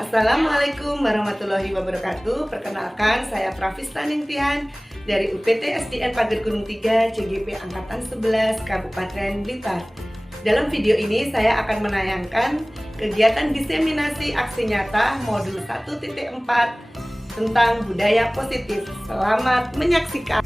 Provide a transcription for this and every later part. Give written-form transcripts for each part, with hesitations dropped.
Assalamualaikum warahmatullahi wabarakatuh. Perkenalkan, saya Pravista Ningtyas dari UPT SDN Pager Gunung 3 CGP Angkatan 11 Kabupaten Blitar. Dalam video ini saya akan menayangkan kegiatan diseminasi aksi nyata modul 1.4 tentang budaya positif. Selamat menyaksikan.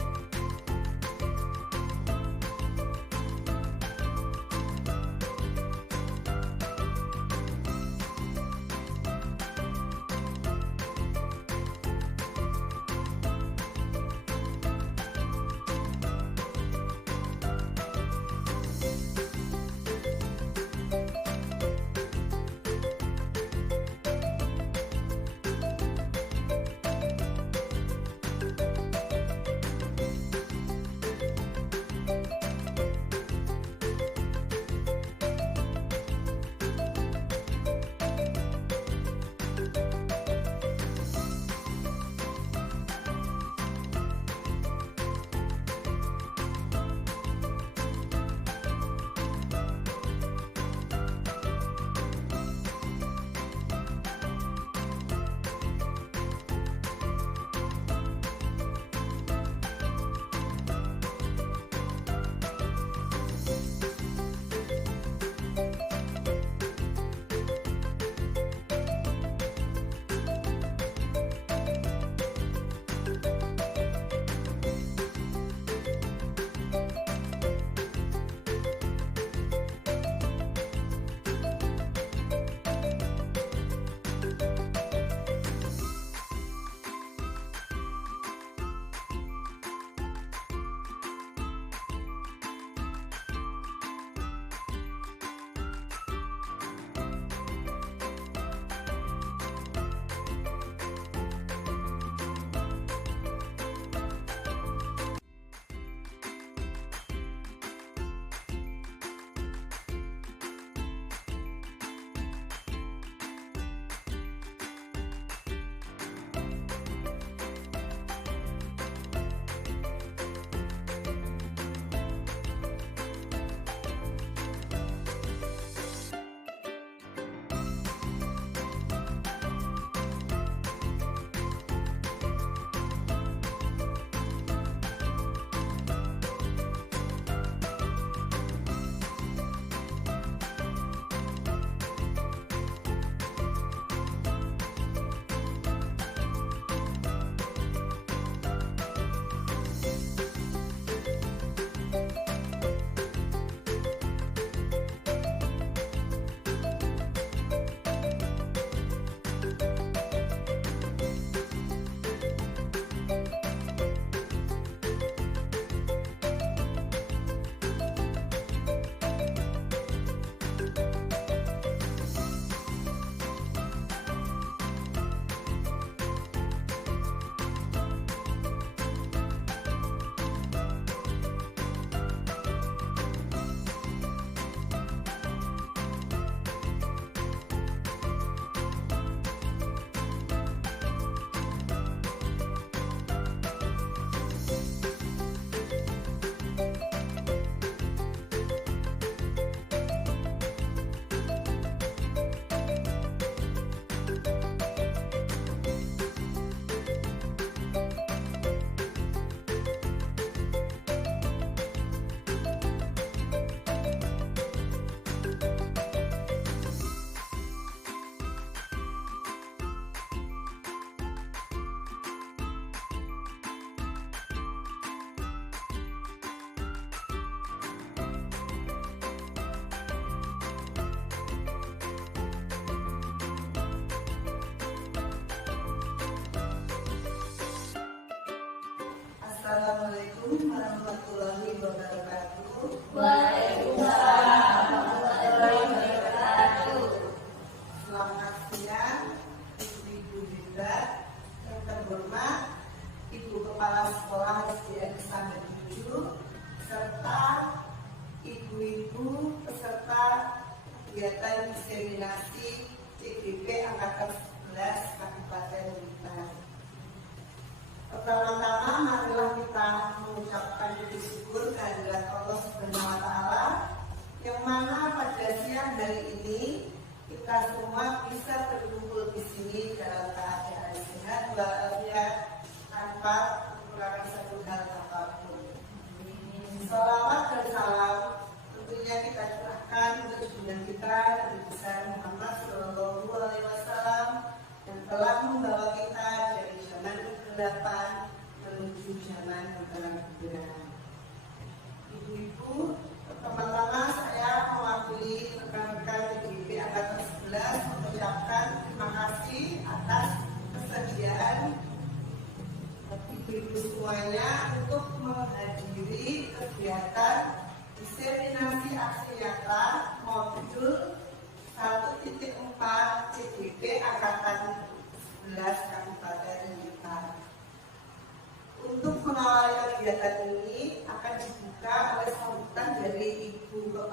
Assalamualaikum warahmatullahi wabarakatuh. Waalaikumsalam warahmatullahi wabarakatuh. Selamat siang, Ibu Dinda yang terhormat, Ibu Kepala Sekolah SDN Pager 7 serta ibu-ibu peserta kegiatan diseminasi CGP Angkatan 11 Kabupaten Blitar. Pertama-tama marilah kita mengucapkan puji syukur kehadirat Allah Subhanahu wa Ta'ala yang mana pada siang hari ini kita semua bisa berkumpul di sini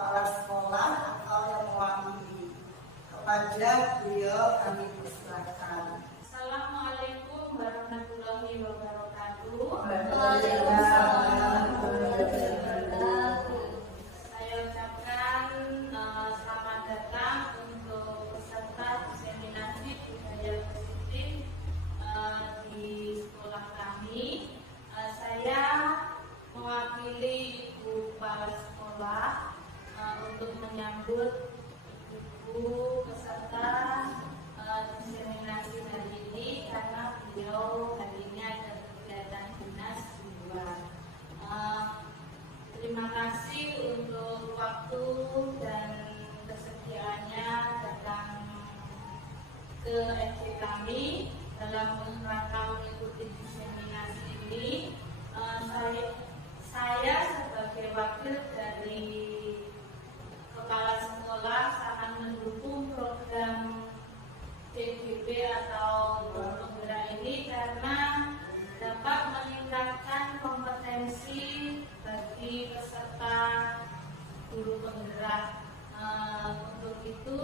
kepala sekolah atau yang mewakili. Kepada beliau kami persilakan. Assalamualaikum warahmatullahi wabarakatuh. Waalaikumsalam. Saya ucapkan selamat datang untuk peserta diseminasi budaya positif di sekolah kami. Saya mewakili Ibu Kepala Sekolah untuk menyambut Ibu peserta diseminasi hari ini karena beliau hari ini ada kegiatan dinas di luar. Terima kasih untuk waktu dan kesediaannya datang ke SD kami dalam rangka mengikuti diseminasi ini. Saya sebagai wakil dari kepala sekolah sangat mendukung program CGP atau guru penggerak ini karena dapat meningkatkan kompetensi bagi peserta guru penggerak. Untuk itu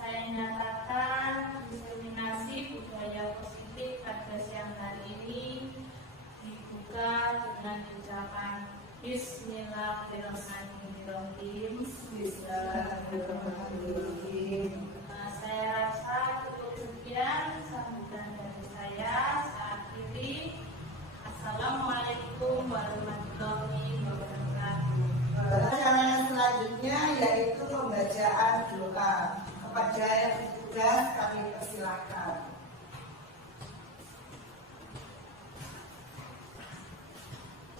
saya nyatakan diseminasi budaya positif pada siang hari ini dibuka dengan ucapan Bismillahirrahmanirrahim. Bismillahirrahmanirrahim. Saya rasa cukup sekian sambutan dari saya. Saat ini Assalamualaikum warahmatullahi wabarakatuh. Acara selanjutnya yaitu pembacaan doa. Kepada yang bertugas kami persilakan.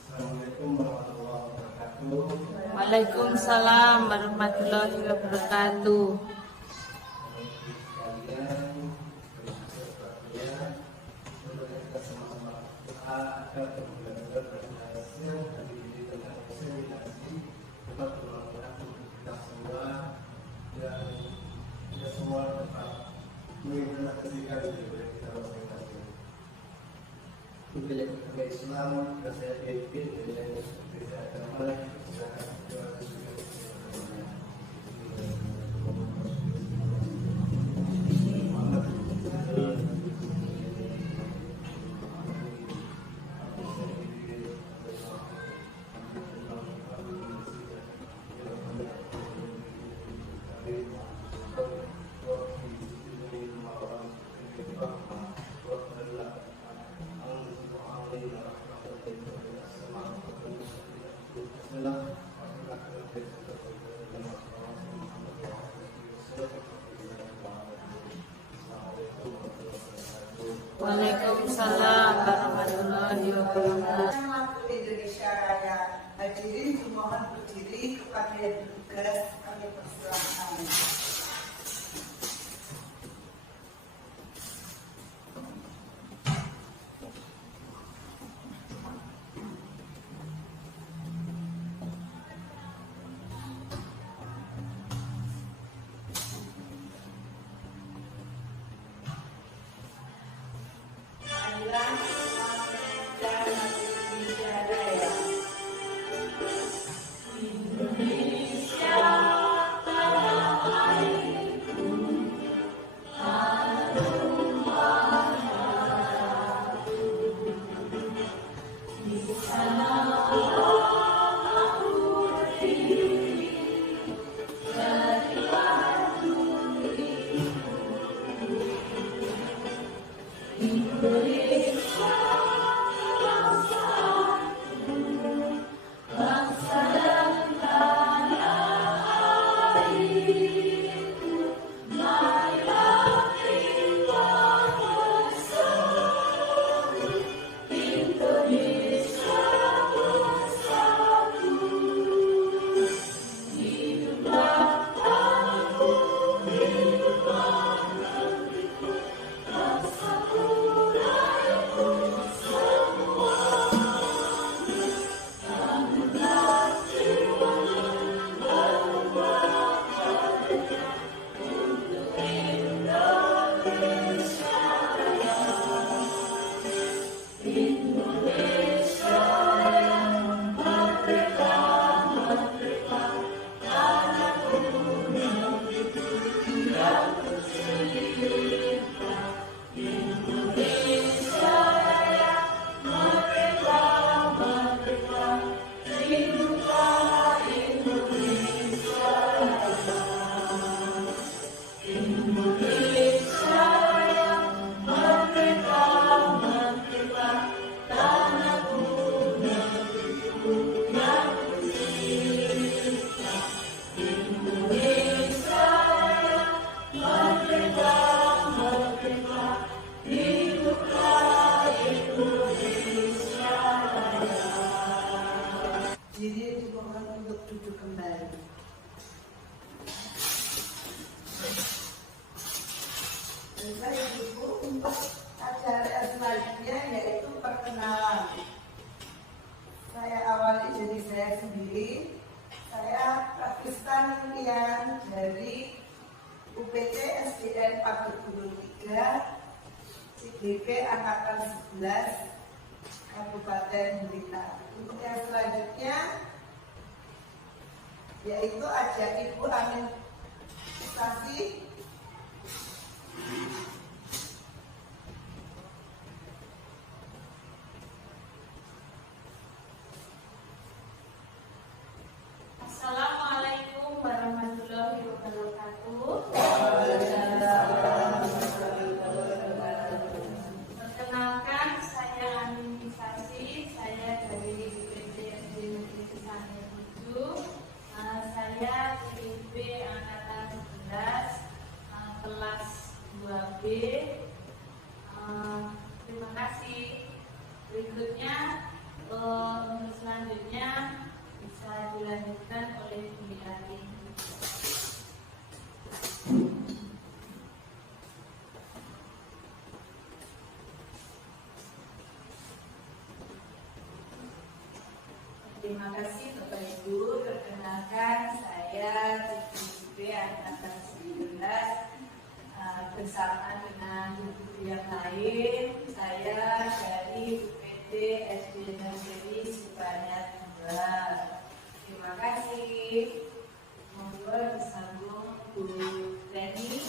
Assalamualaikum warahmatullahi wabarakatuh. Waalaikumsalam warahmatullahi wabarakatuh. Sekalian, berbahagia, semoga kita sama-sama berdoa agar benar-benar berhasil hari ini dengan diseminasi dapat bermanfaat untuk kita semua dan kita semua dapat mengimplementasikan dari kita masing-masing. Bila agama Islam, saya pikir dengan beda agama Waalaikumsalam warahmatullahi wabarakatuh. Waktu Indonesia Raya. Hadirin dimohon berdiri. Kepada yang bertugas kami persilakan. Indonesia tanah air Tanning Tian dari UPT SDN Pagert Gunung 3, CGP Angkatan 11, Kabupaten Blitar. Untuk yang selanjutnya yaitu ajak Ibu administrasi Assalamualaikum warahmatullahi wabarakatuh. Perkenalkan, saya administrasi, saya dari UPT SD Negeri Cisanil 7. Saya CGP Angkatan 11, kelas 2B. Terima kasih. Berikutnya, untuk selanjutnya bisa dilanjutkan oleh Bu Yati. Terima kasih Bapak Ibu. Perkenalkan, saya CGP Angkatan 19 bersama dengan ibu yang lain. Saya dari UPT SD Negeri Cipanat 2. Terima kasih. Monggo disambung Bu Reni.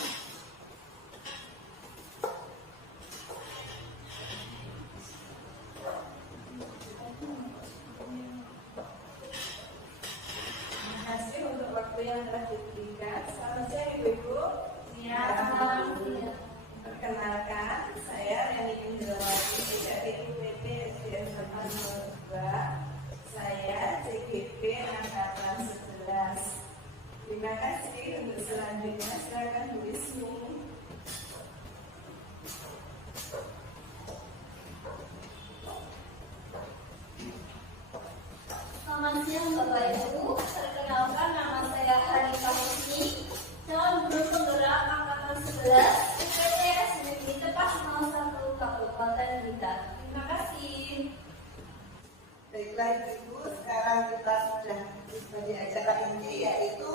Terima kasih untuk waktu yang telah diberikan. Selamat siang Ibu-Ibu. Siang. Perkenalkan, saya Reni Indrawati dari UPT SDN 2. Saya CGP Angkatan 11. Terima kasih. Untuk selanjutnya silakan Bu Wisnu. Selamat siang Bapak Ibu. Perkenalkan, nama saya Hanifah Husni, calon guru penggerak Angkatan 11 UPT SDN Tepas 01 Kabupaten Blitar. Terima kasih. Baiklah Ibu, sekarang kita sudah pada acara ini yaitu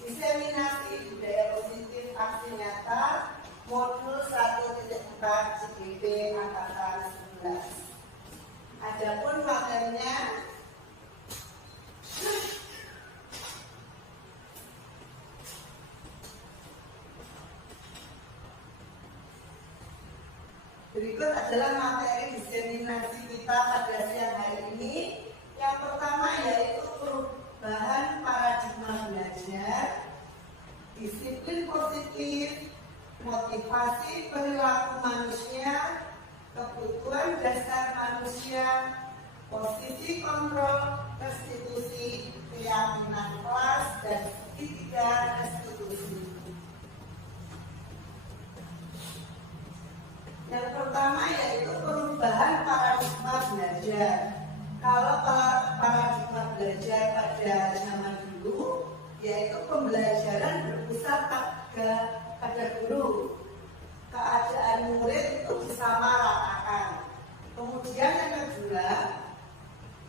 diseminasi budaya positif aksi nyata modul 1.4 CGP Angkatan 11. Adapun materinya berikut adalah materi diseminasi kita pada siang hari ini. Yang pertama yaitu perubahan paradigma belajar, disiplin positif, motivasi perilaku manusia, kebutuhan dasar manusia, posisi kontrol, restitusi, keyakinan kelas, dan ketiga restitusi. Yang pertama yaitu perubahan paradigma belajar. Kalau paradigma belajar pada zaman dulu yaitu pembelajaran berpusat pada guru. Keadaan murid itu disamaratakan. Kemudian yang kedua,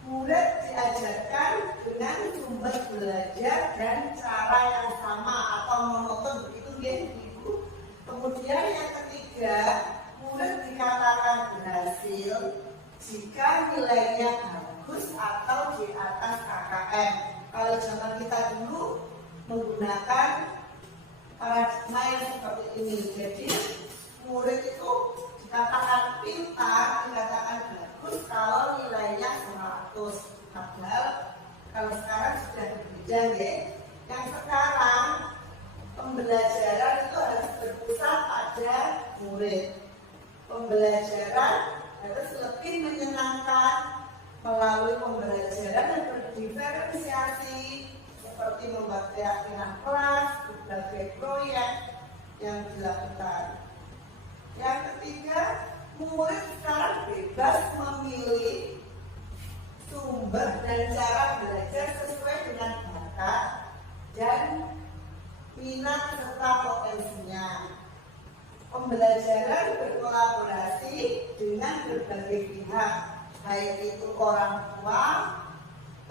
murid diajarkan dengan sumber belajar dan cara yang sama atau monoton, begitu ya Ibu. Kemudian yang ketiga, murid dikatakan berhasil jika nilainya bagus atau di atas KKM. Kalau zaman kita dulu menggunakan paradigma yang seperti ini, jadi murid itu dikatakan pintar, dikatakan bagus kalau nilainya 100. Padahal kalau sekarang sudah berbeda ya. Yang sekarang pembelajaran itu harus berpusat pada murid. Pembelajaran harus lebih menyenangkan melalui pembelajaran yang berdiferensiasi seperti membuat keyakinan kelas, berbagai proyek yang dilakukan. Yang ketiga, murid sekarang bebas memilih sumber dan cara belajar sesuai dengan bakat dan minat serta potensinya. Pembelajaran berkolaborasi dengan berbagai pihak, baik itu orang tua,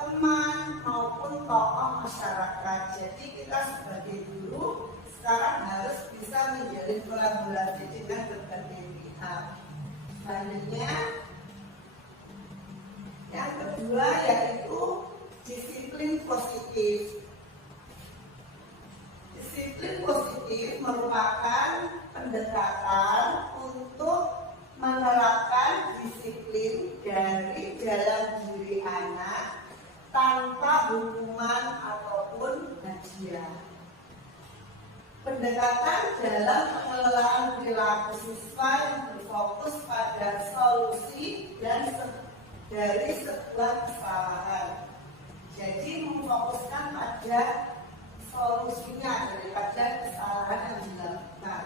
teman maupun tokoh masyarakat. Jadi kita sebagai guru sekarang harus bisa menjalin kolaborasi dengan berbagai pihak. Selanjutnya, yang kedua yaitu disiplin positif. Disiplin positif merupakan pendekatan untuk menerapkan disiplin dari dalam diri anak tanpa hukuman ataupun hadiah. Pendekatan dalam pengelolaan perilaku siswa yang berfokus pada solusi dan dari sebuah kesalahan. Jadi memfokuskan pada solusinya daripada kesalahan yang dilakukan.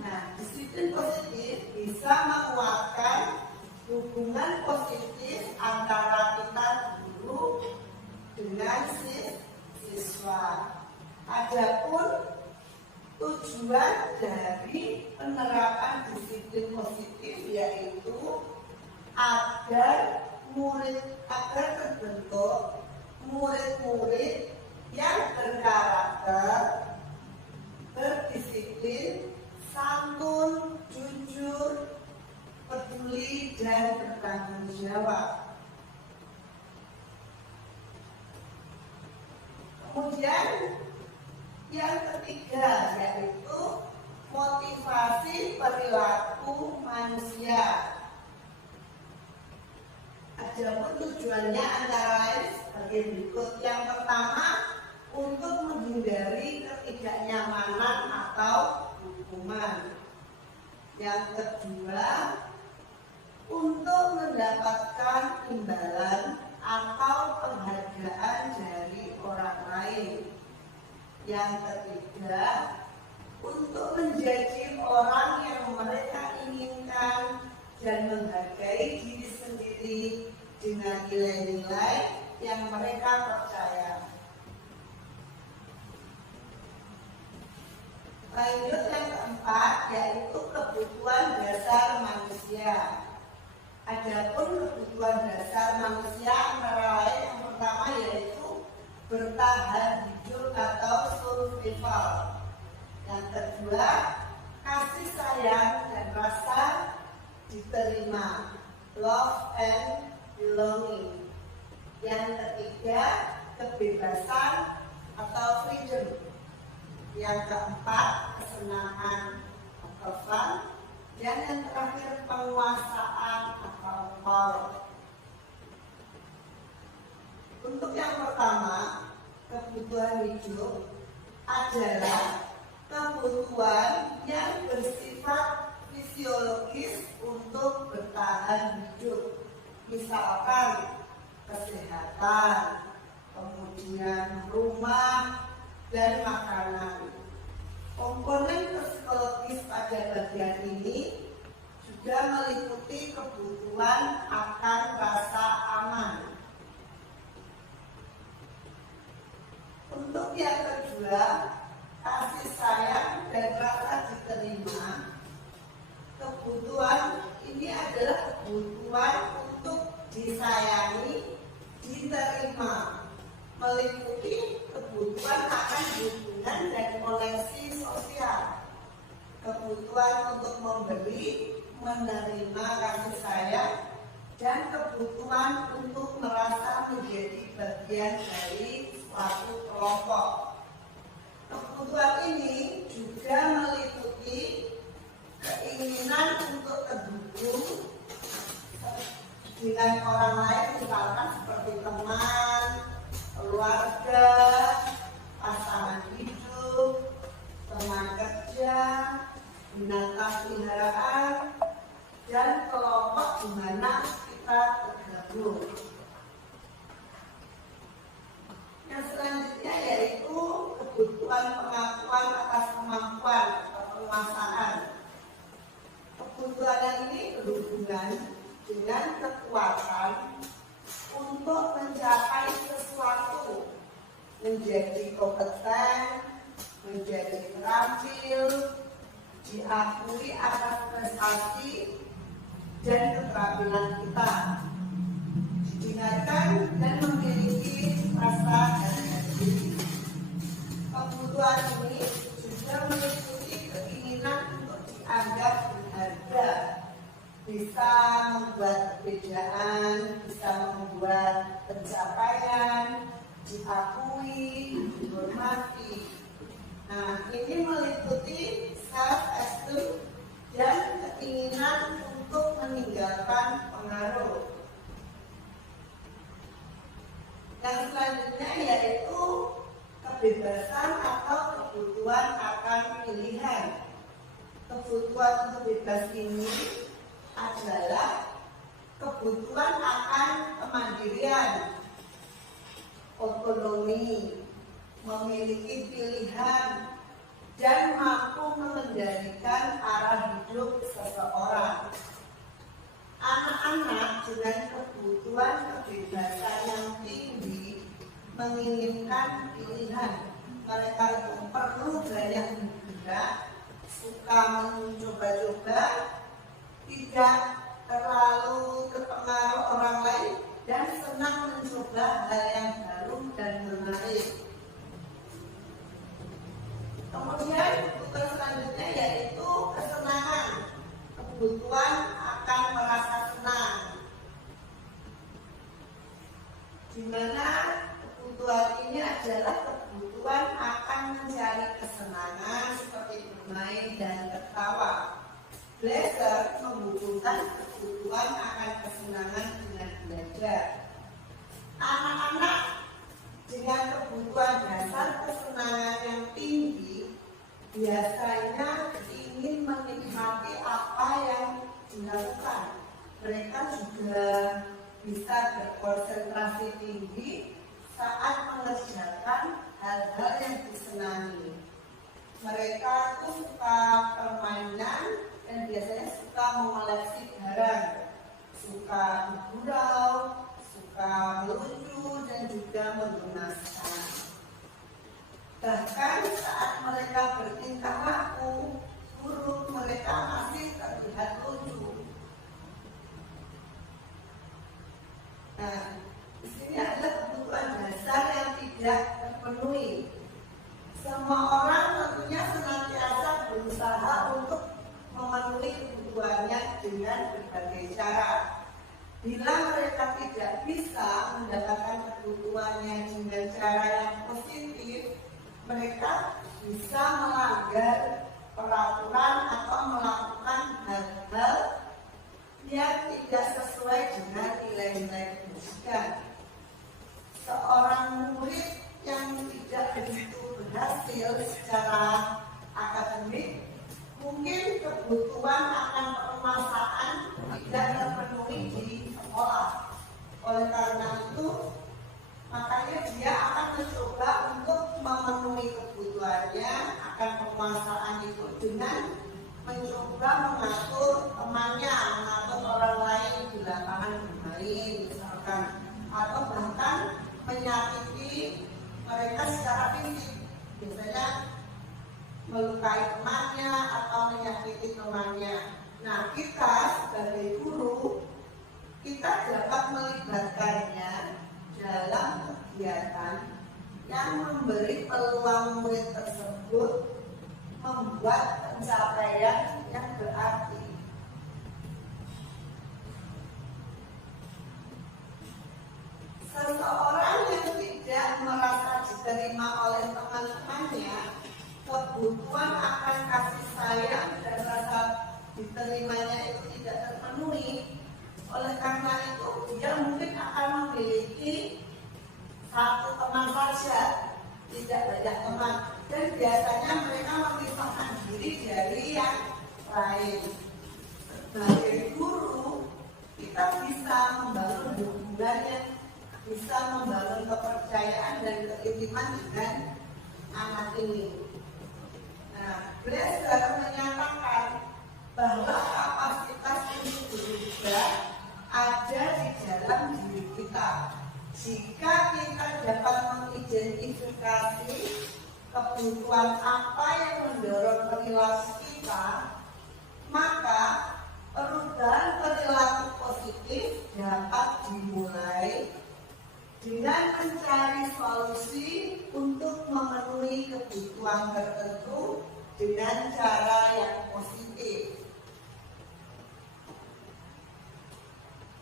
Nah, disiplin positif bisa menguatkan hubungan positif antara kita guru dengan siswa. Adapun tujuan dari penerapan disiplin positif yaitu agar terbentuk murid-murid yang berkarakter, berdisiplin, santun, jujur, peduli, dan bertanggung jawab. Kemudian yang ketiga yaitu motivasi perilaku manusia. Adapun tujuannya antara lain sebagai berikut. Yang pertama, untuk menghindari ketidaknyamanan atau hukuman. Yang kedua, untuk mendapatkan imbalan atau penghargaan dari orang lain. Yang ketiga, untuk menjadi orang yang mereka inginkan dan menghargai diri sendiri dengan nilai-nilai yang mereka percaya. Lanjut yang keempat yaitu kebutuhan dasar manusia. Adapun kebutuhan dasar manusia antara lain yang pertama yaitu bertahan hidup atau survival. Yang kedua, kasih sayang dan rasa diterima, love and belonging. Yang ketiga, kebebasan atau freedom. Yang keempat, kesenangan atau fun. Dan yang terakhir, penguasaan atau power. Untuk yang pertama, kebutuhan hidup adalah kebutuhan yang bersifat fisiologis untuk bertahan hidup. Misalkan kesehatan, kemudian rumah, dan makanan. Komponen psikologis pada bagian ini juga meliputi kebutuhan akan rasa aman. Untuk yang kedua, kasih sayang dan rasa diterima. Kebutuhan ini adalah kebutuhan untuk disayangi, diterima, meliputi kebutuhan akan hubungan dan koneksi sosial, kebutuhan untuk memberi, menerima kasih sayang, dan kebutuhan untuk merasa menjadi bagian dari suatu kelompok. Kebutuhan ini juga meliputi keinginan untuk terhubung dengan orang lain, misalkan seperti teman, keluarga, pasangan hidup, teman kerja, binatang peliharaan, dan kelompok di mana kita tergabung. Yang selanjutnya yaitu kebutuhan pengakuan atas kemampuan atau penguasaan. Kebutuhan yang ini berhubungan dengan kekuatan untuk mencapai sesuatu, menjadi kompeten, menjadi terampil, diakui atas prestasi dan keterampilan kita, didengarkan dan memiliki Kebutuhan ini juga meliputi keinginan untuk dianggap berharga, bisa membuat perbedaan, bisa membuat pencapaian diakui, dihormati. Nah, ini meliputi self-esteem dan keinginan untuk meninggalkan pengaruh. Yang selanjutnya yaitu kebebasan atau kebutuhan akan pilihan. Kebutuhan untuk bebas ini adalah kebutuhan akan kemandirian, otonomi, memiliki pilihan, dan mampu mengendalikan arah hidup seseorang. Anak-anak dengan kebutuhan kebebasan yang tinggi menginginkan pilihan. Mereka itu perlu banyak bergerak, suka mencoba-coba, tidak terlalu terpengaruh orang lain, dan senang mencoba hal yang baru dan menarik. Kemudian kebutuhan selanjutnya yaitu kesenangan, kebutuhan akan merasa senang, di mana kebutuhan ini adalah kebutuhan akan mencari kesenangan seperti bermain dan tertawa. Belajar menghubungkan kebutuhan akan kesenangan dengan belajar. Anak-anak dengan kebutuhan dasar kesenangan yang tinggi biasanya ingin menikmati apa yang dilakukan. Mereka juga bisa berkonsentrasi tinggi saat mengerjakan hal-hal yang disenangi. Mereka itu suka permainan dan biasanya suka mengoleksi barang, suka bergurau, suka melucu, dan juga menggemaskan. Bahkan saat mereka bertingkah laku buruk, mereka masih terlihat lucu. Nah, di sini adalah kebutuhan dasar yang tidak terpenuhi. Semua orang tentunya senantiasa berusaha untuk memenuhi kebutuhannya dengan berbagai cara. Bila mereka tidak bisa mendapatkan kebutuhannya dengan cara yang positif, mereka bisa melanggar peraturan atau melakukan hal-hal yang tidak sesuai dengan nilai-nilai pendidikan. Seorang murid yang tidak begitu berhasil secara akademik, mungkin kebutuhan akan permasalahan tidak terpenuhi di sekolah. Oleh karena itu, makanya dia akan mencoba untuk memenuhi kebutuhannya akan permasalahan itu dengan mencoba mengatur temannya, mengatur orang lain di lapangan bermain misalkan, atau bahkan menyakiti mereka secara fisik, biasanya melukai temannya atau menyakiti temannya. Nah, kita sebagai guru, kita dapat melibatkannya dalam kegiatan yang memberi peluang murid tersebut membuat pencapaian yang berarti. Seseorang yang tidak merasa diterima oleh teman-temannya, kebutuhan akan kasih sayang dan rasa diterimanya itu tidak terpenuhi. Oleh karena itu, dia mungkin akan memiliki satu teman saja, tidak banyak teman, dan biasanya mereka memisahkan diri dari yang lain. Sebagai guru, kita bisa membangun hubungan yang bisa membangun kepercayaan dan keintiman dengan anak ini. Nah, Blazer menyatakan bahwa kapasitas ini juga ada di dalam diri kita. Jika kita dapat mengidentifikasi kebutuhan apa yang mendorong perilaku kita, maka perubahan perilaku positif dapat dimulai dengan mencari solusi untuk memenuhi kebutuhan tertentu dengan cara yang positif.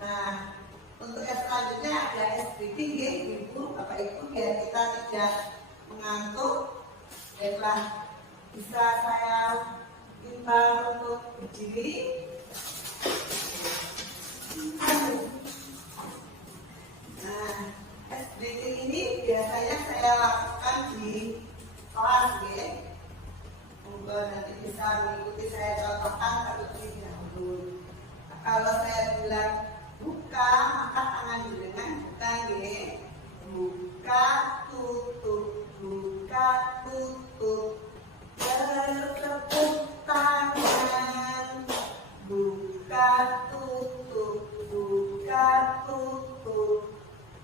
Nah, untuk yang selanjutnya ada breathing ya, Ibu, Bapak Ibu, biar kita tidak mengantuk. Baiklah, bisa saya minta untuk berdiri. Nah, breathing ini biasanya saya lakukan di kelas ya. Monggo nanti bisa mengikuti saya contohkan terlebih dahulu. Nah, kalau saya bilang buka, maka tangan dengan buka ya. Buka, tutup, buka, tutup. Bertepuk tangan. Buka, tutup, buka, tutup.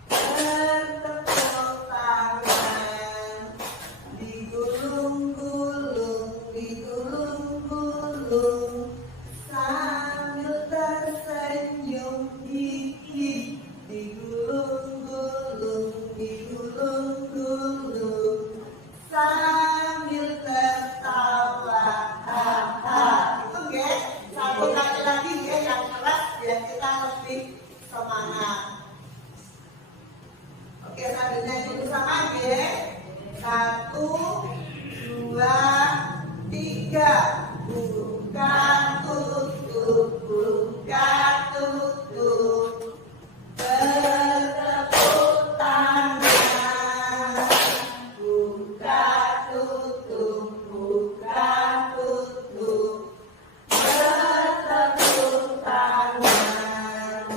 Bertepuk tangan. Digulung-gulung, digulung-gulung. Sambil tersenyum gigit. Digulung-gulung, digulung-gulung. Sambil tertawa. Itu ya, satu kali lagi ya yang keras biar kita lebih semangat. Oke, sambil nyanyi bersama ya. 1, 2, 3. Buka, tutup, buka, tutup. Bertepuk tangan. Buka, tutup, buka, tutup. Bertepuk tangan.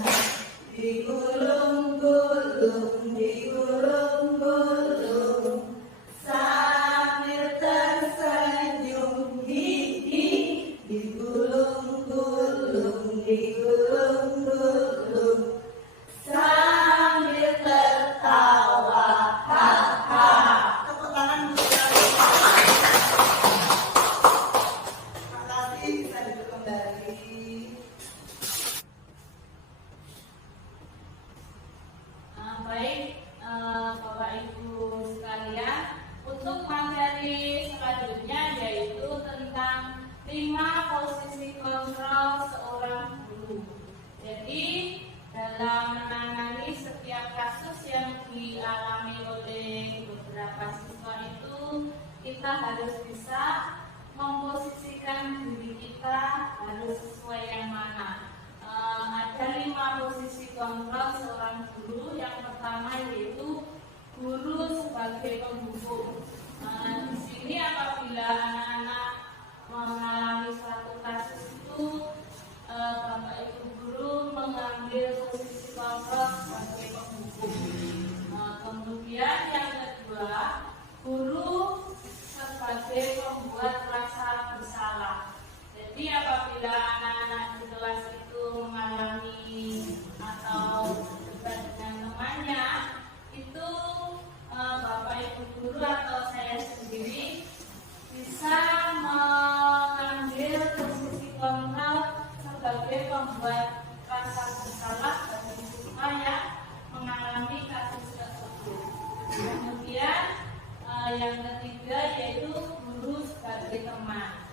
Digulung-gulung, digulung-gulung. Sambil tersenyum gigit. Digulung-gulung, digulung-gulung. Sambil tertawa. Tepuk tangan dulu. Terima kasih, bisa duduk kembali. Baik, Bapak Ibu sekalian, untuk materi selanjutnya yaitu tentang 5 posisi kontrol seorang guru. Jadi dalam menangani setiap kasus yang dialami oleh beberapa siswa itu, kita harus bisa memposisikan diri kita harus sesuai yang mana. Ada 5 posisi kontrol seorang guru. Yang pertama yaitu guru sebagai pembuku. Di sini apabila anak-anak mengalami suatu kasus itu, Bapak Ibu guru mengambil posisi kontrol sebagai pembuku. Kemudian yang kedua, guru sebagai pembuat rasa bersalah. Jadi apabila anak-anak di kelas itu mengalami atau debat dengan temannya, itu Bapak Ibu guru atau saya sendiri bisa mengambil posisi kontrol sebagai pembuat rasa bersalah bagi siswa yang mengalami kasus tersebut. Kemudian yang ketiga yaitu guru sebagai teman.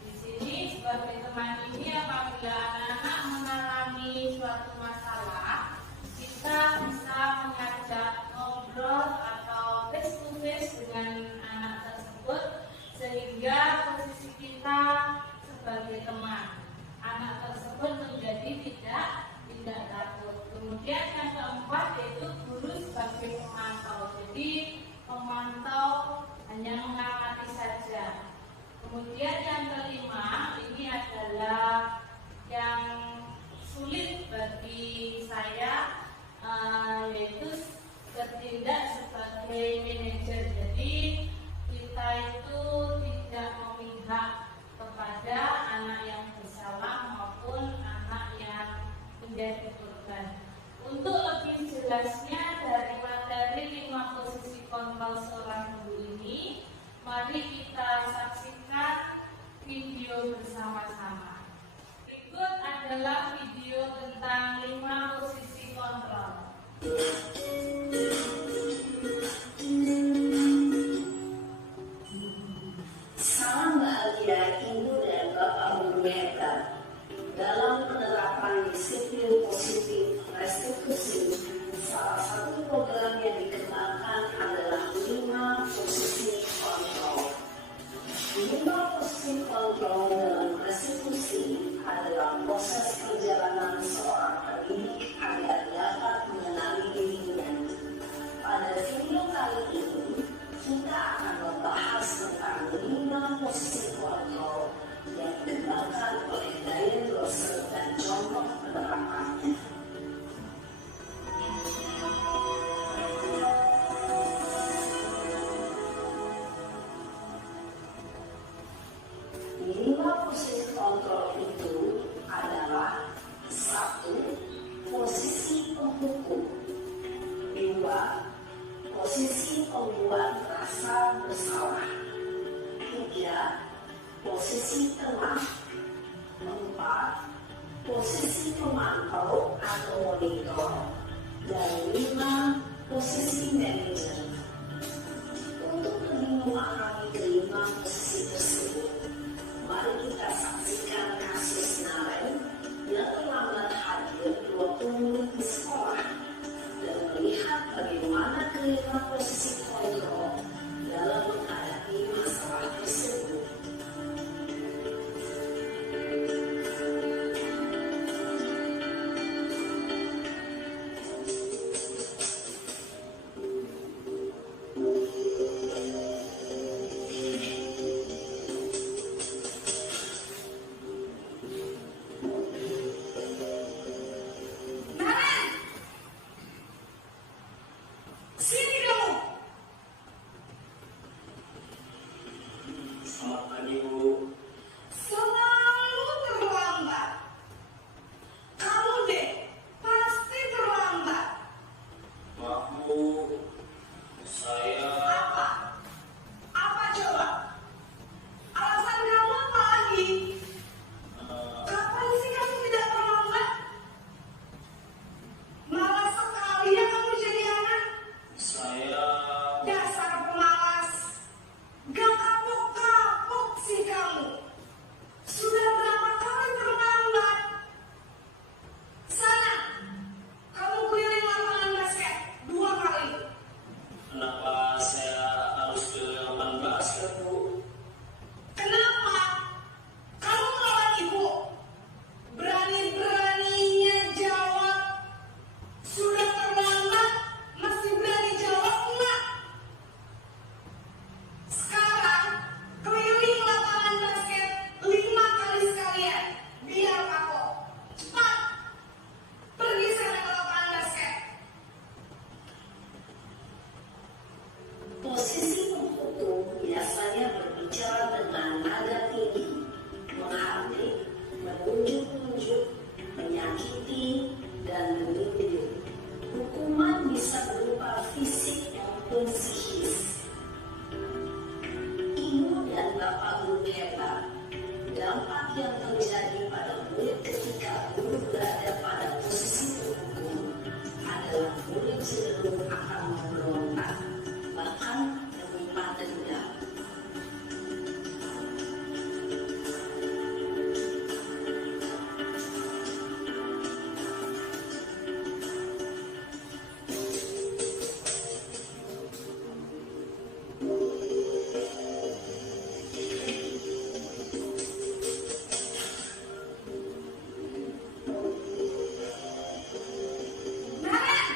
Di sini sebagai teman ini apabila anak-anak mengalami suatu masalah, kita bisa mengajak ngobrol atau face to face dengan anak tersebut sehingga posisi kita sebagai teman anak tersebut menjadi tidak takut. Kemudian yang keempat yaitu guru sebagai pemantau. Jadi pemantau hanya mengamati saja. Kemudian yang kelima ini adalah yang sulit bagi saya, yaitu bertindak sebagai manajer. Jadi kita itu tidak memihak kepada anak yang bersalah maupun anak yang menjadi korban. Untuk lebih jelasnya dari materi 5 posisi kontrol seorang guru ini, mari kita saksikan video bersama-sama. Berikut adalah video tentang 5 posisi kontrol. Salam bahagia Ibu dan Bapak Guru hebat. Dalam penerapan disiplin positif restitusi, salah satu program yang dikembangkan adalah 5 posisi kontrol. 5 posisi kontrol dalam restitusi adalah proses perjalanan seorang pendidik agar dapat mengenali dirinya. Pada video kali ini, kita akan membahas tentang 5 posisi kontrol yang dikembangkan oleh Diane Russell dan contoh penerapannya. Lima posisi kontrol itu adalah: 1. Posisi penghukum. 2. Posisi pembuat rasa bersalah. 3. Posisi tenang. 4. Posisi pemantau atau monitor. Dan 5. Posisi manajer. Untuk lebih memahami kelima posisi tersebut, mari kita saksikan kasus Naren yang terlambat hadir 20 menit di sekolah dan melihat bagaimana kelima posisi kontrol dalam menghadapi masalah tersebut. Sini kamu. Selamat pagi, Bu. Selalu terlambat. Kamu deh pasti terlambat. Maaf, Bu. Saya Apa? Apa coba? Alasan kamu apa lagi? Kapan sih kamu tidak terlambat? Malas sekali ya kamu jadi anak. saya Dasar pemalas. Gak kapok-kapok sih kamu. Sudah berapa kali terlambat? Sana, kamu keliling lapangan basket 2 kali. kenapa saya harus ke lapangan basket, Bu? Kenapa? Kamu melawan ibu. Berani-beraninya jawab. Sudah terlambat, masih berani jawab enggak? Sekarang, keliling lapangan basket 5 kali sekalian. Biar kapok. Cepat. Pergi sana ke lapangan basket. Posisi penghukum biasanya berbicara dengan nada tinggi, menghardik, menunjuk-nunjuk, menyakiti, dan meninju. Hukuman bisa berupa fisik maupun psikis. Ibu dan Bapak Guru hebat, dampak yang terjadi pada murid ketika guru berada pada posisi penghukum adalah murid cenderung akan memberontak, bahkan menyimpan dendam. Naren!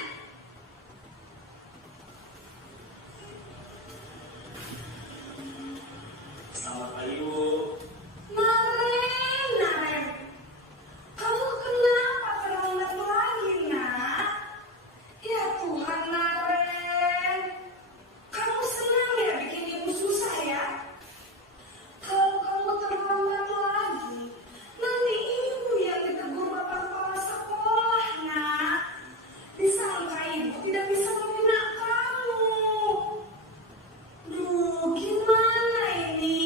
Selamat pagi, Bu. Naren, kamu kenapa terlambat lagi, nak? Ya Tuhan, Naren, kamu senang ya bikin ibu susah ya? Kalau kamu terlambat lagi, nanti ibu yang ditegur bapak kepala sekolah, nak. Disangka ibu tidak bisa membina kamu. Duh, gimana ini?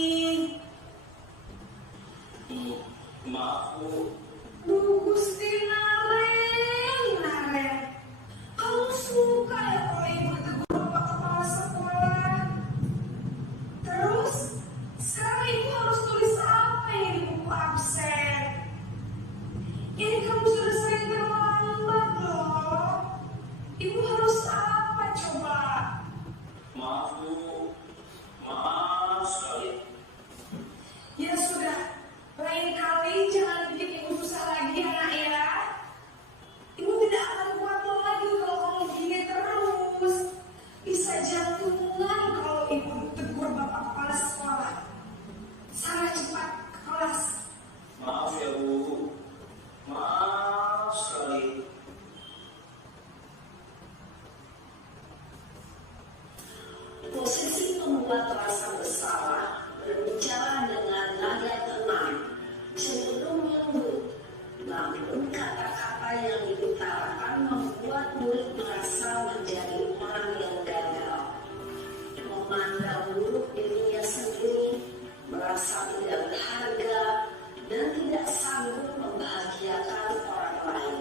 bersalah berbicara dengan nada tenang, cenderung lembut. Namun kata-kata yang diutarakan membuat murid merasa menjadi orang yang gagal, memandang buruk dirinya sendiri, merasa tidak berharga, dan tidak sanggup membahagiakan orang lain.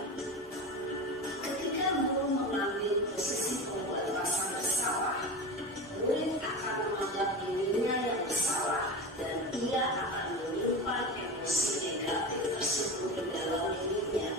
Ketika guru mengambil posisi pembuat rasa bersalah, murid akan menganggap dirinya yang bersalah dan ia akan menyimpan emosi negatif tersebut di dalam dirinya.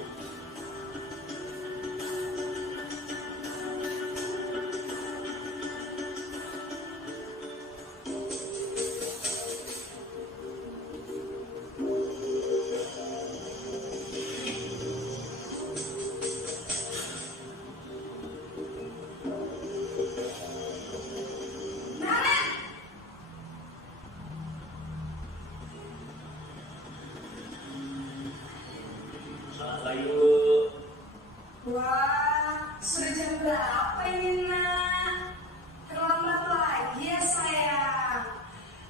Selamat pagi, Bu. Wah, sudah jam berapa ini, Nak? Terlambat lagi ya, sayang.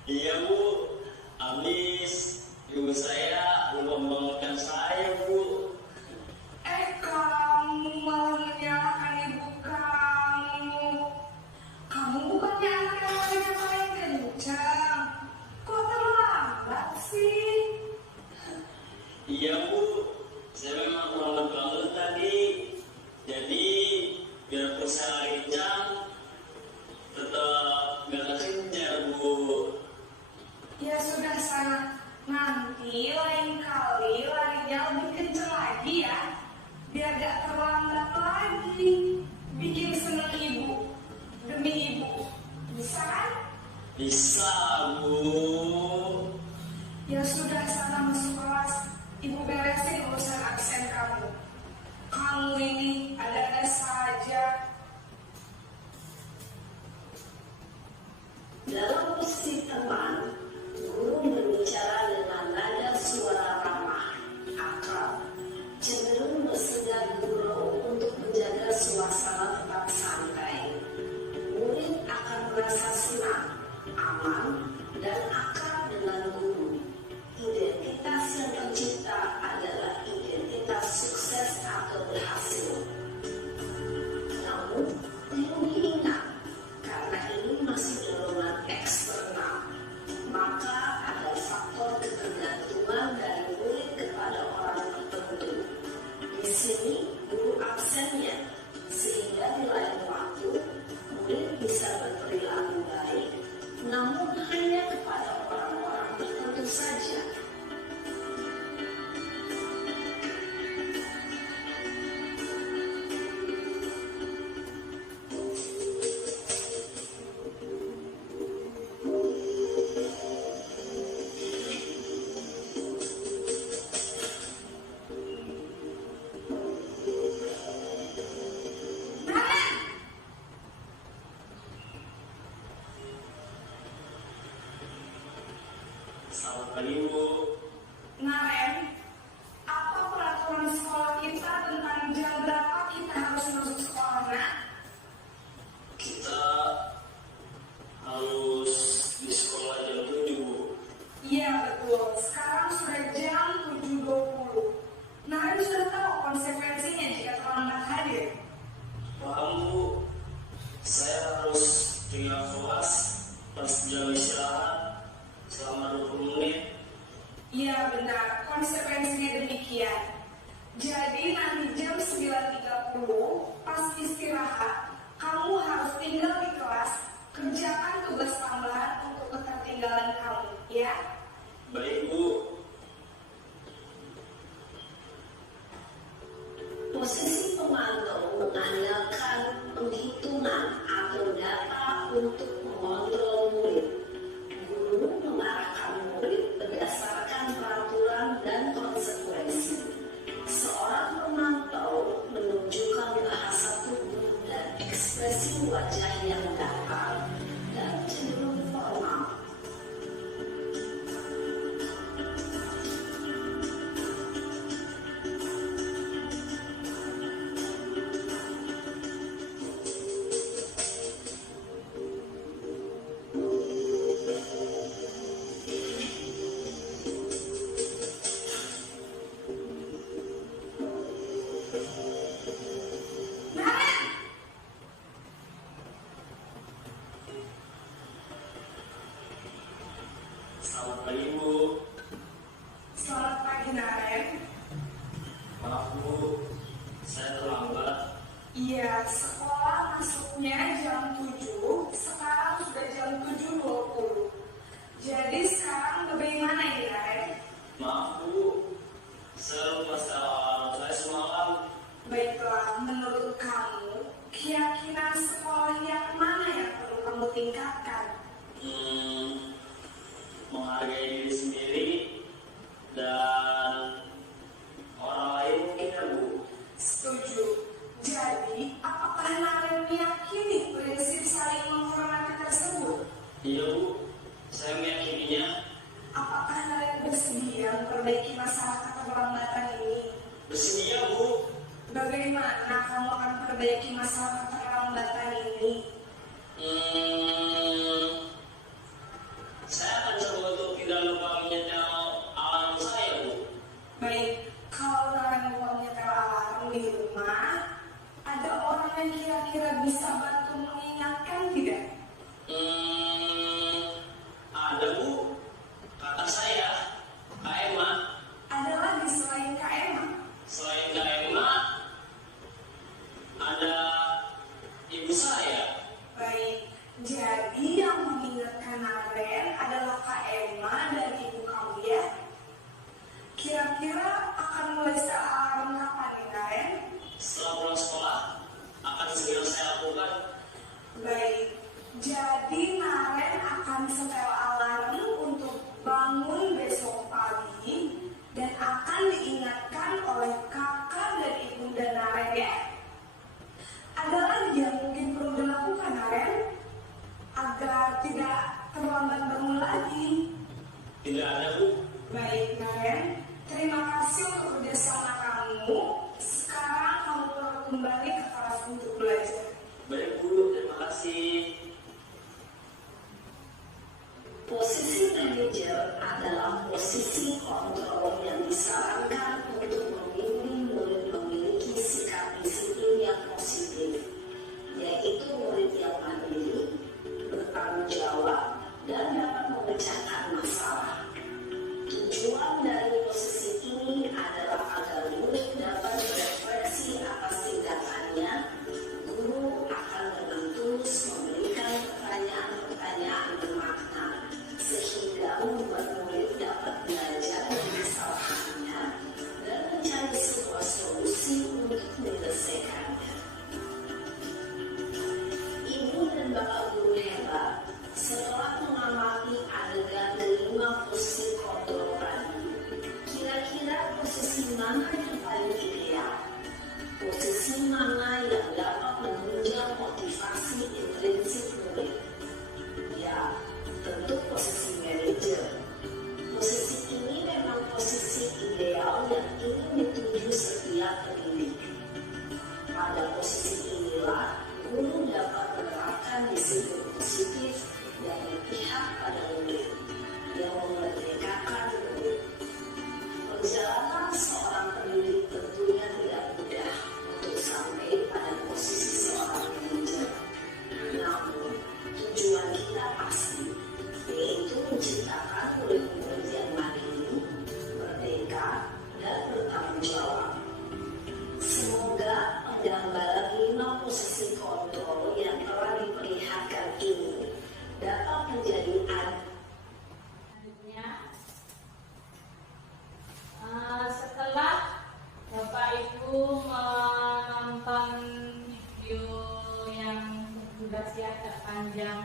Iya, Bu. Habis ibu saya lupa membangunkan saya, Bu. Kamu malah menyalahkan ibu kamu. Kamu bukannya anak yang paling kencang. Kok terlambat sih? Iya, Bu. Saya memang kurang bangun tadi. Jadi biarpun saya lari kencang, tetap nggak kejar, Bu. Ya sudah sana. Nanti lain kali larinya lebih kencang lagi ya. Biar gak terlambat lagi. Bikin seneng ibu. Demi ibu. Bisa kan? Bisa, Bu. Ya sudah sana masuk kelas. Ibu beresin urusan absen kamu. Kamu ini ada-ada saja. Dalam posisi teman, guru berbicara dengan nada suara ramah, akrab, cenderung bersedia gurau untuk menjaga suasana tetap santai. Murid akan merasa senang, aman, dan akrab dengan guru. Identitas yang tercipta adalah identitas sukses atau berhasil. Namun, perlu diingat, karena ini masih dorongan eksternal, maka ada faktor ketergantungan dari murid kepada orang tertentu. Di sini, guru absennya, sehingga di lain waktu, murid bisa berperilaku baik, namun hanya kepada orang-orang tertentu saja. Selamat pagi, Bu. Naren, apa peraturan sekolah kita tentang jam berapa kita harus masuk sekolah, Nak? Kita harus di sekolah jam 7, Bu. Iya betul, sekarang sudah jam 7.20. Naren sudah tahu konsekuensinya jika terlambat hadir. Paham, Bu. Saya harus tinggal kelas pas jam istirahat selama 20 menit. Iya benar, konsekuensinya demikian. Jadi nanti jam 9.30 pas istirahat, kamu harus tinggal di kelas, kerjakan tugas tambahan untuk ketertinggalan kamu, ya? Baik, Bu. Posisi pemantau mengandalkan penghitungan atau data untuk mengontrol murid. Guru mengarahkan murid berdasarkan peraturan dan konsekuensi. Seorang pemantau menunjukkan bahasa tubuh dan ekspresi wajah yang datar dan cenderung formal. Selamat pagi Bu. Selamat pagi Naren. Maaf Bu, saya terlambat. Iya, sekolah masuknya jam 7, sekarang sudah jam 7.20. Jadi sekarang bagaimana ini Naren? Maaf Bu, saya lupa setelah saya semalam. Baiklah, menurut kamu, keyakinan sekolah yang mana yang perlu kamu tingkatkan? Menghargai diri sendiri dan orang lain mungkin ya Bu. Setuju. Jadi, apakah Naren meyakini prinsip saling menghormati tersebut? Iya Bu, saya meyakininya. Apakah Naren bersedia memperbaiki masalah keterlambatan ini? Bersedia Bu. Bagaimana kamu akan perbaiki masalah keterlambatan ini? Saya akan coba untuk tidak lupa menyetel alarm saya Bu. Baik, kalau Naren lupa menyetel alarm di rumah, ada orang yang kira-kira bisa bantu mengingatkan tidak? Ada Bu, kata saya, Kak Emma. Ada lagi selain Kak Emma? Selain Kak Emma, ada ibu saya. Baik, jadi yang mengingatkan Naren adalah Kak Emma dan ibu kamu ya? Kira-kira akan mulai setel alarm kapan nih Naren? Setelah pulang sekolah, akan segera saya lakukan. Baik, jadi Naren akan setel alarm untuk bangun besok pagi dan akan diingatkan oleh kakak dan ibunda Naren ya. Ada lagi yang mungkin perlu dilakukan Naren agar tidak terlambat bangun lagi. Tidak ada Bu. Baik Naren, terima kasih untuk kerjasama kamu. Sekarang kamu perlu kembali ke kelas untuk belajar. Baik Bu, terima kasih. Posisi manajer adalah posisi kontrol yang disarankan untuk membimbing murid memiliki sikap disiplin yang positif, yaitu murid yang mandiri, bertanggung jawab, dan dapat memecahkan masalah. Tujuan dari posisi ini adalah agar murid dapat berefleksi atas tindakannya. Guru akan dengan tulus memberikan pertanyaan-pertanyaan bermakna, sehingga membuat murid dapat belajar dari kesalahannya dan mencari sebuah solusi untuk menyelesaikannya. Ibu dan bapak guru hebat, setelah mengamati adegan kelima posisi kontrol tadi, kira-kira posisi mana yang paling ideal? Posisi mana yang dapat menunjang motivasi intrinsik murid? Ya, tentu posisi manajer. Posisi ini memang posisi ideal yang ingin dituju setiap pendidik. Pada posisi inilah, guru dapat menerapkan disiplin positif yang berpihak pada murid, yang memerdekakan murid. Perjalanan seorang pendidik tentunya tidak mudah untuk sampai pada posisi seorang manajer. Namun, tujuan kita pasti, yaitu menciptakan murid-murid yang mandiri, merdeka, dan bertanggung jawab. Semoga penggambaran 5 posisi kontrol yang telah diperlihatkan ini dapat menjadi setelah Bapak Ibu menonton video yang durasi agak panjang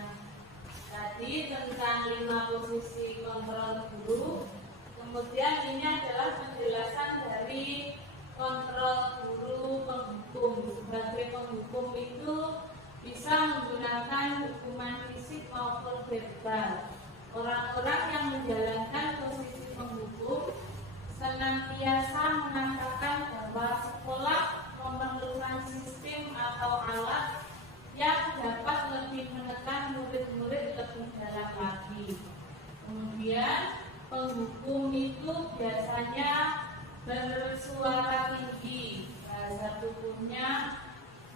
tadi tentang 5 posisi kontrol guru, kemudian ini adalah penjelasan dari kontrol guru penghukum. Sebagai penghukum itu bisa menggunakan hukuman fisik maupun verbal. Orang-orang yang menjalankan posisi penghukum senantiasa mengatakan bahwa sekolah memerlukan sistem atau alat yang dapat lebih menekan murid-murid lebih dalam lagi. Kemudian penghukum itu biasanya bersuara tinggi, bahasa tubuhnya,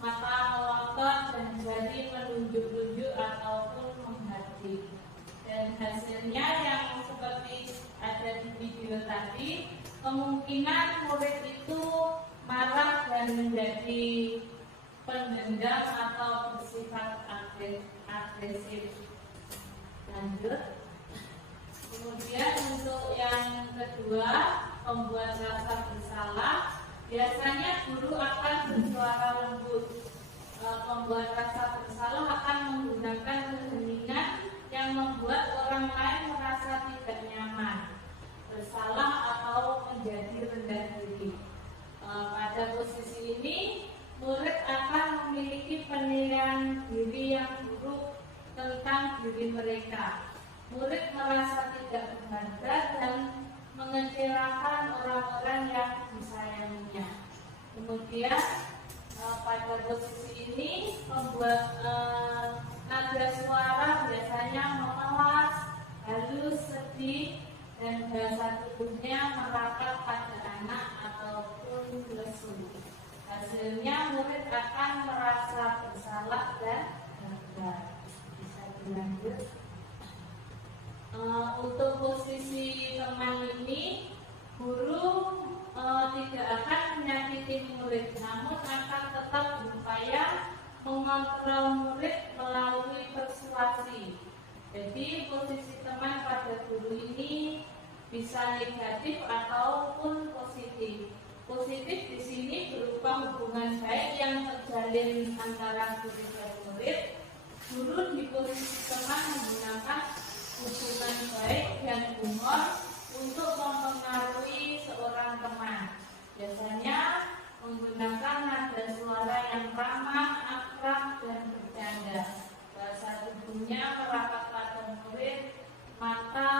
mata melotot dan jari menunjuk-nunjuk ataupun menghadap. Dan hasilnya yang kemungkinan murid itu marah dan menjadi pendendam atau bersifat agresif. Lanjut. Kemudian untuk yang kedua, membuat rasa bersalah. Biasanya guru akan bersuara lembut. Membuat rasa bersalah akan menggunakan keheningan yang membuat orang lain merasa tidak nyaman, bersalah atau menjadi rendah diri. Pada posisi ini, murid akan memiliki penilaian diri yang buruk tentang diri mereka. Murid merasa tidak berharga dan mengecewakan orang-orang yang disayanginya. Kemudian pada posisi ini membuat nada suara biasanya memelas, halus, sedih, dan bahasa tubuhnya merapat pada anak ataupun lesu. Hasilnya murid akan merasa bersalah dan bangga. Bisa dilanjut. Untuk posisi teman ini, guru tidak akan menyakiti murid, namun akan tetap berupaya mengontrol murid melalui persuasi. Jadi posisi teman pada guru ini bisa negatif ataupun positif. Positif di sini berupa hubungan baik yang terjalin antara guru dan murid. Guru di posisi teman menggunakan hubungan baik dan humor untuk mempengaruhi seorang teman. Biasanya menggunakan nada suara yang ramah, akrab, dan bercanda. Bahasa tubuhnya merapat pada murid, mata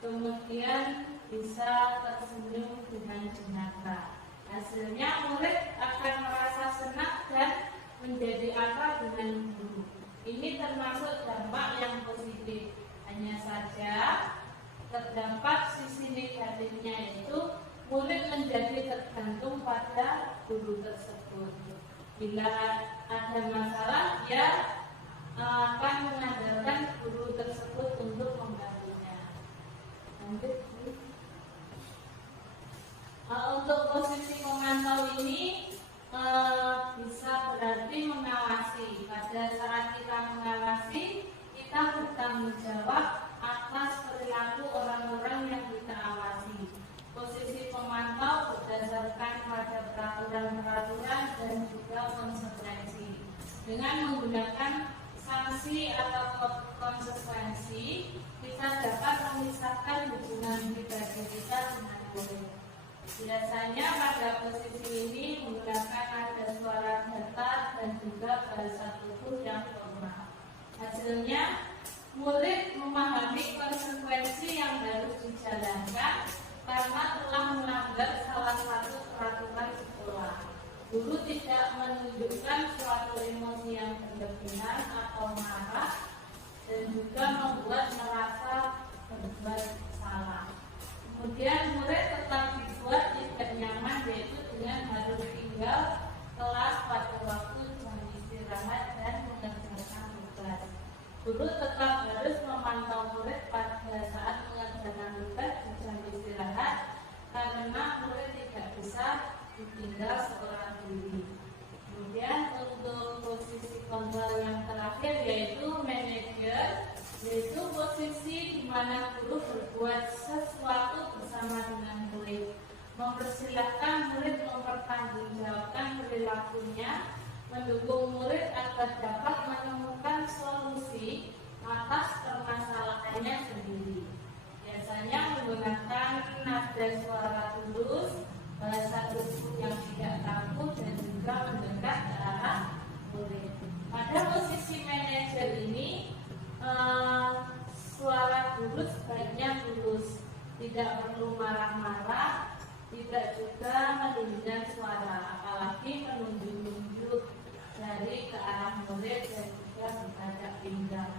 kemudian bisa tersenyum dengan jenaka. Hasilnya murid akan merasa senang dan menjadi akrab dengan guru. Ini termasuk dampak yang positif. Hanya saja terdapat sisi negatifnya, yaitu murid menjadi tergantung pada guru tersebut. Bila ada masalah, dia akan mengandalkan guru tersebut untuk membantunya. Lanjut. Untuk posisi pemantau ini bisa berarti mengawasi. Pada saat kita mengawasi, kita bertanggung jawab atas perilaku orang-orang yang kita awasi. Posisi pemantau berdasarkan pada peraturan-peraturan dan juga konsekuensi. Dengan menggunakan sanksi atau konsekuensi, kita dapat memisahkan hubungan pribadi kita dengan murid. Biasanya pada posisi ini menggunakan nada suara datar dan juga bahasa tubuh yang formal. Hasilnya, murid memahami konsekuensi yang harus dijalankan karena telah melanggar salah satu peraturan sekolah. Guru tidak menunjukkan suatu emosi yang berlebihan atau marah dan juga membuat merasa berbuat salah. Kemudian murid tetap dibuat tidak nyaman, yaitu dengan harus tinggal kelas pada waktu jam istirahat dan mengerjakan tugas. Guru tetap harus memantau murid pada saat mengerjakan tugas di jam istirahat karena murid tidak bisa ditinggal seorang diri. Kemudian untuk posisi kontrol yang terakhir yaitu manajer, yaitu posisi di mana guru berbuat sesuatu bersama dengan murid, mempersilahkan murid mempertanggungjawabkan perilakunya, mendukung murid agar dapat menemukan solusi atas permasalahannya sendiri. Biasanya menggunakan nada suara tulus, bahasa tubuh yang tidak kaku, dan juga mendekat ke arah murid. Pada posisi manajer ini, suara guru sebaiknya tulus, tidak perlu marah-marah, tidak juga menundukkan suara, apalagi menunjuk-nunjuk dari ke arah murid dan juga berbadak pinggang,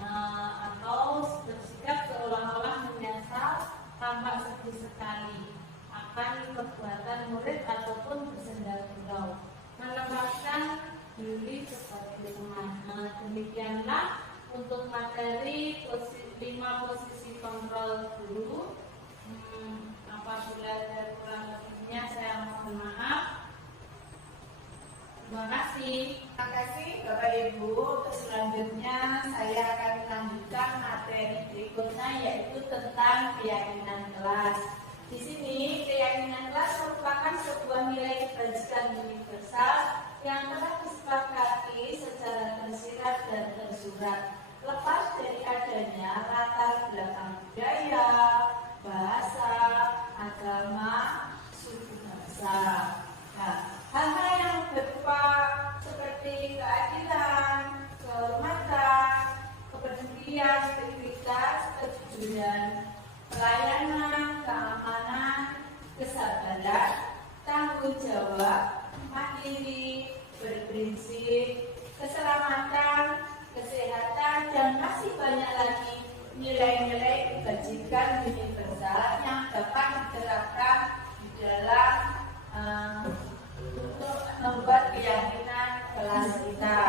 atau bersikap seolah-olah menyesal tampak sedih sekali akan perbuatan murid ataupun bersenda gurau, menempatkan diri sebagai teman. Demikianlah untuk materi 5 posisi kontrol guru. Apabila ada kurang lebihnya saya mohon maaf. Terima kasih. Terima kasih Bapak Ibu. Untuk selanjutnya saya akan melanjutkan materi berikutnya yaitu tentang keyakinan kelas. Di sini keyakinan kelas merupakan sebuah nilai kebajikan universal yang telah disepakati secara tersirat dan tersurat, lepas dari adanya latar belakang budaya, bahasa, agama, suku bangsa. Nah, hal-hal yang berupa seperti keadilan, kehormatan, kepedulian, integritas, kejujuran, pelayanan, keamanan, kesabaran, tanggung jawab, mandiri, berprinsip, keselamatan, kesehatan, dan masih banyak lagi nilai-nilai kebajikan universal yang dapat diterapkan di dalam untuk membuat keyakinan kelas kita.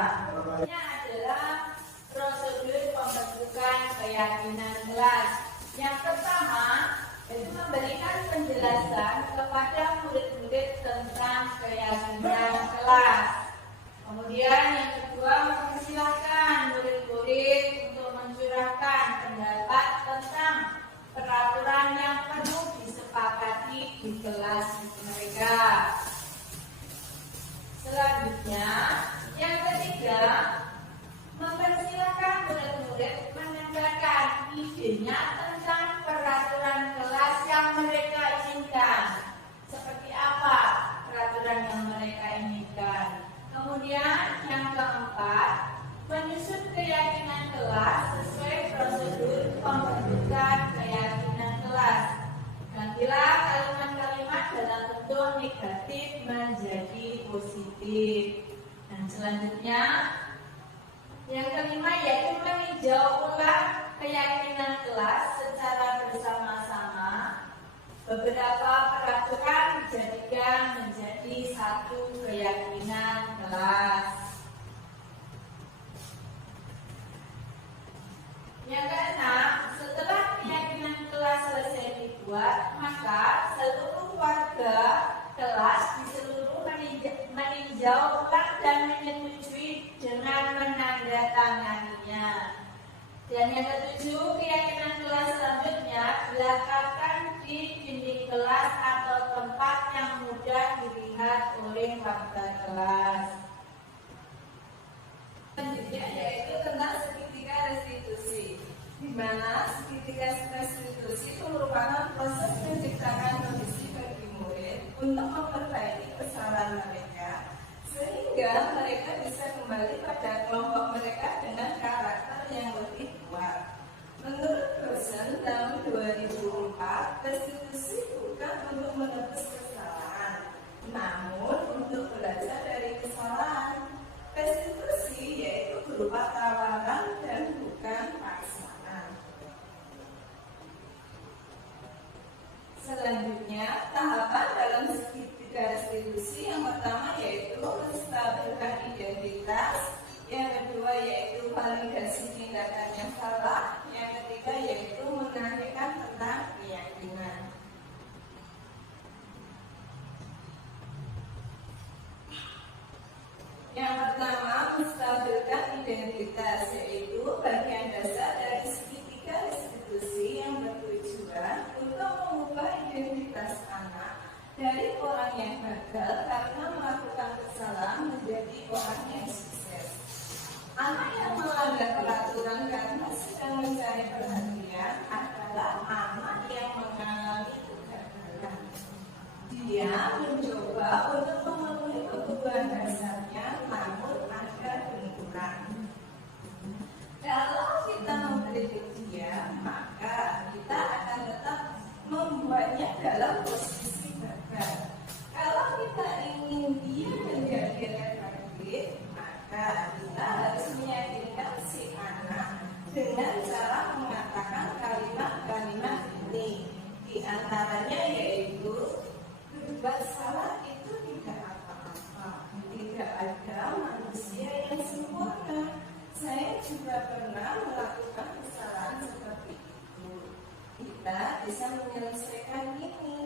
Ini adalah prosedur pembentukan keyakinan kelas. Yang pertama itu memberikan penjelasan kepada murid-murid tentang keyakinan kelas. Kemudian yang kedua, mempersilahkan murid-murid untuk mencurahkan pendapat tentang peraturan yang perlu disepakati di kelas mereka. Selanjutnya, yang ketiga, mempersilahkan murid-murid menyampaikan idenya tentang peraturan kelas yang mereka inginkan. Seperti apa peraturan yang mereka inginkan? Kemudian yang keempat, menyusun keyakinan kelas sesuai prosedur pembentukan keyakinan kelas. Gantilah kalimat-kalimat dalam bentuk negatif menjadi positif. Dan selanjutnya, yang kelima yaitu meninjau ulang keyakinan kelas secara bersama-sama. Beberapa peraturan dijadikan menjadi satu keyakinan kelas. Yang keenam, setelah keyakinan kelas selesai dibuat, maka seluruh warga kelas diseluruh meninjau ulang dan menyetujui dengan menandatanganinya. Dan yang ketujuh, keyakinan kelas selanjutnya diletakkan di dinding kelas atau tempat yang mudah dilihat oleh warga kelas. Selanjutnya yaitu tentang segitiga restitusi, di mana segitiga restitusi itu merupakan proses menciptakan kondisi bagi murid untuk memperbaiki kesalahan mereka, sehingga mereka bisa kembali pada kelompok mereka dengan karakter yang lebih kuat. Menurut Rosen tahun 2004, restitusi bukan untuk menebus kesalahan, namun untuk belajar dari kesalahan. Restitusi yaitu berupa tawaran dan bukan paksaan. Selanjutnya, tahapan dalam segitiga restitusi yang pertama yaitu menstabilkan identitas, yang kedua yaitu validasi tindakan yang salah, yang ketiga yaitu menanyakan tentang keyakinan. Yang pertama, menstabilkan identitas, yaitu bagian dasar dari segitiga restitusi yang bertujuan untuk mengubah identitas anak dari orang yang gagal karena melakukan kesalahan menjadi orang yang sukses. Anak yang melanggar peraturan karena sedang mencari perhatian adalah anak yang mengalami kegagalan. Dia mencoba untuk memenuhi kebutuhan dasarnya, namun ada benturan. Kalau kita mengkritik dia, maka kita akan tetap membuatnya dalam posisi gagal. Kalau kita ingin dia menjadi efektif, maka kita harus meyakinkan si anak dengan cara mengatakan kalimat-kalimat ini. Di antaranya yaitu, berbuat salah itu tidak apa-apa. Tidak ada manusia yang sempurna. Saya juga pernah melakukan kesalahan seperti itu. Kita bisa menyelesaikan ini.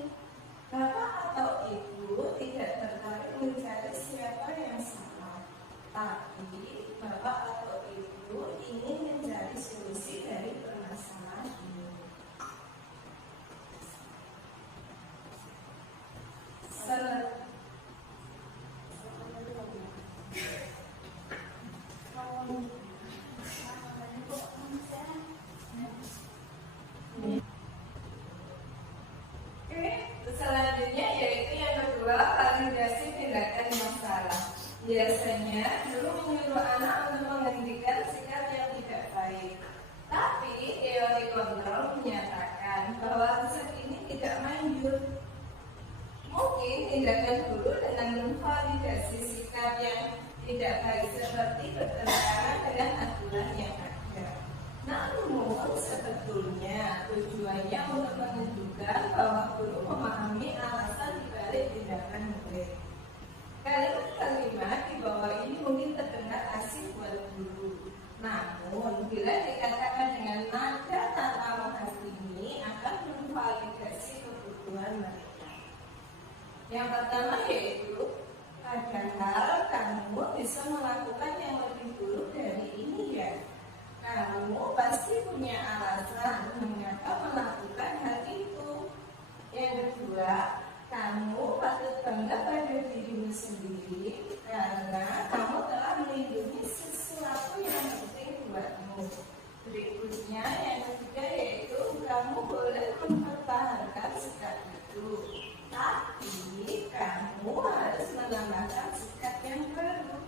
kontrol menyatakan bahwa riset ini tidak manjur. Mungkin tindakan guru dengan memvalidasi sikap yang tidak baik seperti bertentangan dengan aturan yang ada. Namun sebetulnya tujuannya untuk menunjukkan bahwa guru memahami alasan dibalik tindakan murid. Kalimat-kalimat di bawah ini mungkin terdengar asing buat guru. Namun bila dikatakan dengan nada tanpa menghakimi akan memvalidasi kebutuhan mereka. Yang pertama yaitu, padahal kamu bisa melakukan yang lebih buruk dari ini ya. Kamu pasti punya alasan mengapa melakukan hal itu. Yang kedua, kamu patut bangga pada dirimu sendiri karena kamu telah melindungi sesuatu yang penting buatmu. Berikutnya yang ketiga yaitu kamu boleh mempertahankan sikap itu, tapi kamu harus menambahkan sikap yang baru.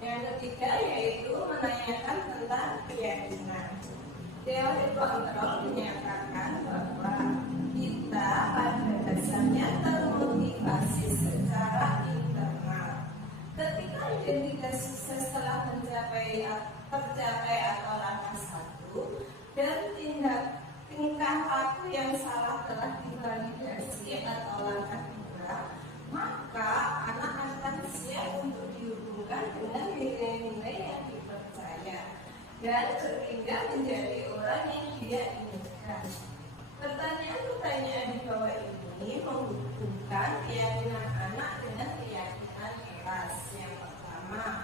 Yang ketiga yaitu menanyakan tentang keyakinan. Teori kontrol menyatakan bahwa kita pada dasarnya termotivasi secara internal. Ketika identitas sukses telah tercapai atau langkah satu dan tingkah laku yang salah telah divalidasi atau langkah dua, maka anak akan siap untuk dihubungkan dengan nilai-nilai yang dipercaya dan berpindah menjadi orang yang dia inginkan. Pertanyaan-pertanyaan di bawah ini menghubungkan keyakinan anak dengan keyakinan keras. Yang pertama,